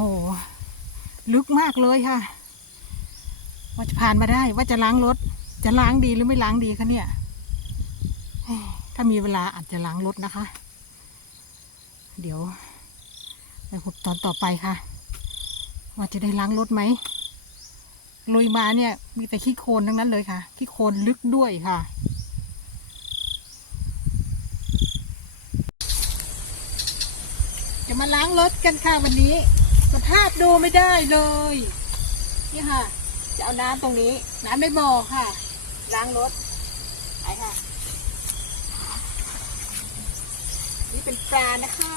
ห ลึกมากเลยค่ะ ว่าจะผ่านมาได้ ว่าจะล้างรถ จะล้างดีหรือไม่ล้างดีคะเนี่ยเฮ้ยถ้ามีเวลาอาจจะล้างรถนะคะ เดี๋ยวไปพบตอนต่อไปค่ะ ว่าจะได้ล้างรถไหมลุยมาเนี่ย มีแต่ขี้โคลนทั้งนั้นเลยค่ะ ขี้โคลนลึกด้วยค่ะจะมาล้างรถกันค่ะวันนี้ สภาพดูไม่ได้เลย นี่ค่ะ จะเอาน้ำตรงนี้ น้ำไม่บอค่ะ ล้างรถไปค่ะ นี่เป็นปลานะคะ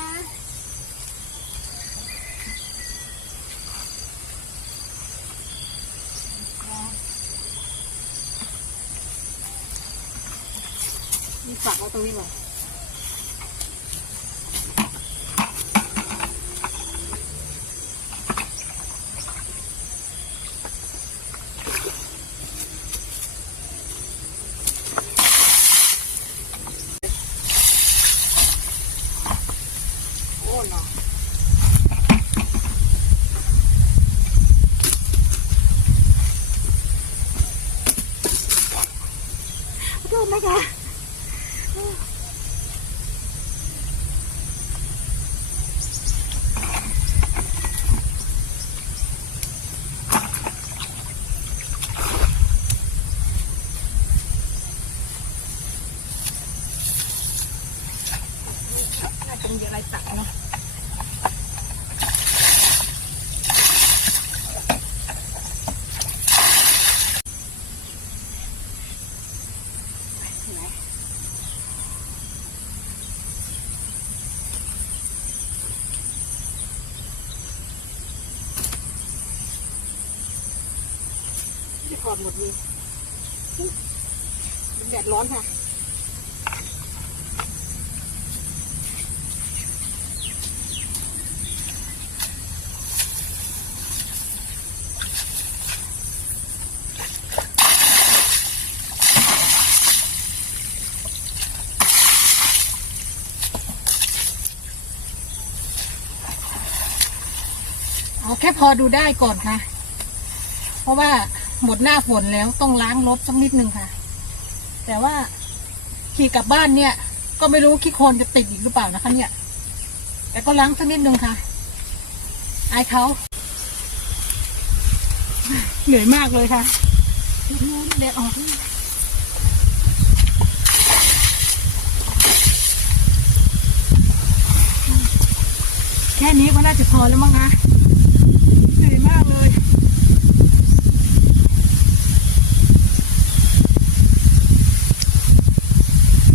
นี่ฝากไว้ตรงนี้ก่อนโอ้ ขอโทษนะคะ น่าจะมีอะไรตักนะไหน จะถอดหมดเลยเป็นแดดร้อนค่ะเอาแค่พอดูได้ก่อนค่ะ เพราะว่า หมดหน้าฝนแล้วต้องล้างรถสักนิดนึงค่ะ แต่ว่าขี่กลับบ้านเนี่ย ก็ไม่รู้ขี้โคลนจะติดอีกหรือเปล่านะคะ เนี่ย แต่ก็ล้างสักนิดนึงค่ะอายเขาเหนื่อยมากเลยค่ะเดดออกแค่นี้ก็น่าจะพอแล้วมั้งคะเหนื่อยมากเลย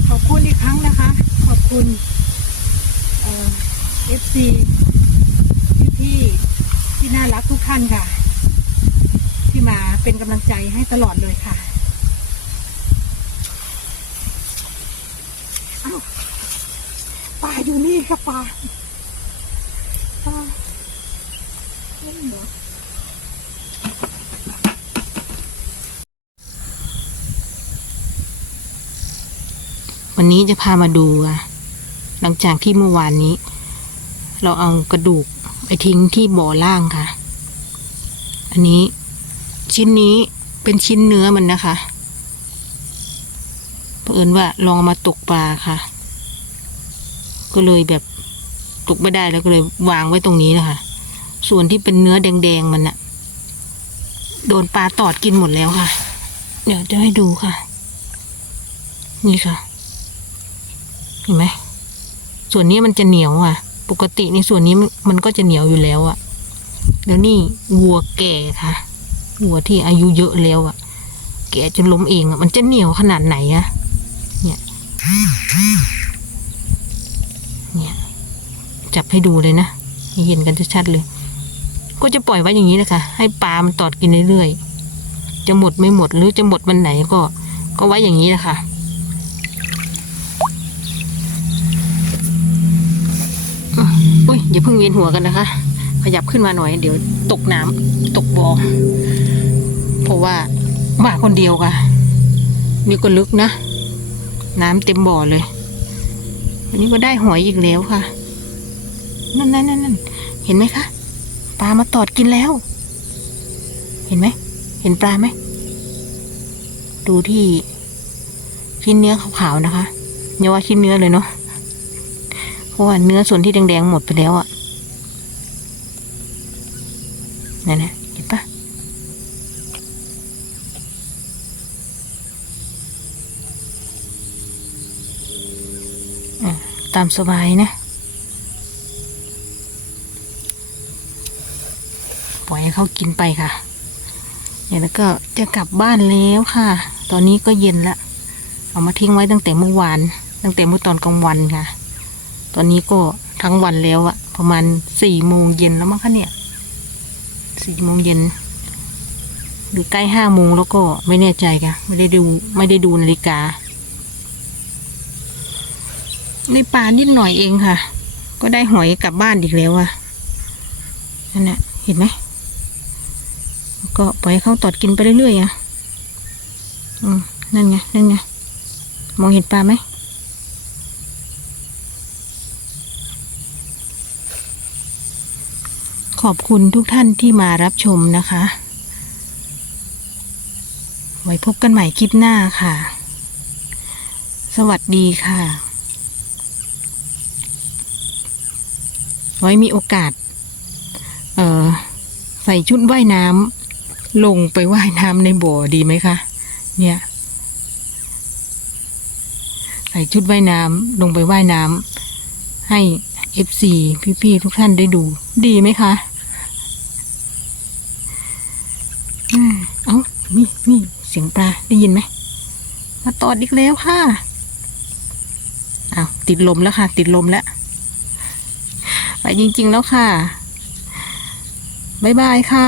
ขอบคุณอีกครั้งนะคะ ขอบคุณเอ่อฟ ซีพี่ๆที่น่ารักทุกท่านค่ะ ที่มาเป็นกำลังใจให้ตลอดเลยค่ะอ้าวปลาอยู่นี่ค่ะปลาปลาเล่นเหรอวันนี้จะพามาดูอะหลังจากที่เมื่อวานนี้ เราเอากระดูกไปทิ้งที่บ่อล่างค่ะ อันนี้ชิ้นนี้เป็นชิ้นเนื้อมันนะคะเผอิญว่าลองมาตกปลาค่ะ ก็เลยแบบตกไม่ได้แล้วก็เลยวางไว้ตรงนี้นะคะ ส่วนที่เป็นเนื้อแดงๆมันน่ะ โดนปลาตอดกินหมดแล้วค่ะ เดี๋ยวจะให้ดูค่ะ นี่ค่ะ เห็นไหม ส่วนนี้มันจะเหนียวอะ ปกติในส่วนนี้มันก็จะเหนียวอยู่แล้วอะแล้วนี่วัวแก่ค่ะ วัวที่อายุเยอะแล้วอะแก่จนล้มเองอะมันจะเหนียวขนาดไหนอะเนี่ยเนี่ย จับให้ดูเลยนะเห็นกันชัดๆเลย ก็จะปล่อยไว้อย่างนี้นะคะให้ปลามันตอดกินเรื่อยๆจะหมดไม่หมดหรือจะหมดวันไหนก็ ก็ไว้อย่างนี้นะคะ อย่าเพิ่งเวียนหัวกันนะคะ ขยับขึ้นมาหน่อย เดี๋ยวตกน้ำตกบ่อเพราะว่ามาคนเดียวค่ะ นี่ก็ลึกนะ น้ำเต็มบ่อเลยอันนี้ก็ได้หอยอีกแล้วค่ะ นั่นนั่นนั่นเห็นไหมคะปลามาตอดกินแล้ว เห็นไหม เห็นปลาไหม ดูที่ชิ้นเนื้อขาวๆนะคะอย่าว่าชิ้นเนื้อเลยเนาะ ราะว่าเนื้อส่วนที่แดงๆหมดไปแล้วอะ่ะนั่นนะเห็นปะตามสบายนะ ปล่อยให้เขากินไปค่ะเดี๋ยวแล้วก็จะกลับบ้านแล้วค่ะ ตอนนี้ก็เย็นละ เอามาทิ้งไว้ตั้งแต่เมื่อวาน ตั้งแต่เมื่อตอนกลางวันค่ะ อนนี้ก็ทั้งวันแล้วอะประมาณสี่โมงเย็นแล้วมั้งคะเนี่ยสี่โมงเย็นหรือใกล้ห้าโมงแล้วก็ไม่แน่ใจค่ะไม่ได้ดูไม่ได้ดูนาฬิกา ในป่านิดหน่อยเองค่ะ ก็ได้หอยกลับบ้านอีกแล้วอะนั่นแหละเห็นไหมก็ปล่อยเขาตอดกินไปเรื่อยๆอะอืมนั่นไงนั่นไงมองเห็นปลาไหม อบคุณทุกท่านที่มารับชมนะคะ ไว้พบกันใหม่คลิปหน้าค่ะ สวัสดีค่ะ ไว้มีโอกาส เอ่อ ใส่ชุดว่ายน้ำลงไปว่ายน้ำในบ่อดีไหมคะ เนี่ย ใส่ชุดว่ายน้ำลงไปว่ายน้ำให้ FC พี่ ๆ ทุกท่านได้ดูดีไหมคะอืมเอ้านี่นี่เสียงปลาได้ยินไหมมาตอดอีกแล้วค่ะอ้าวติดลมแล้วค่ะ ติดลมแล้ว ไปจริง ๆ แล้วค่ะ บ๊ายบายค่ะ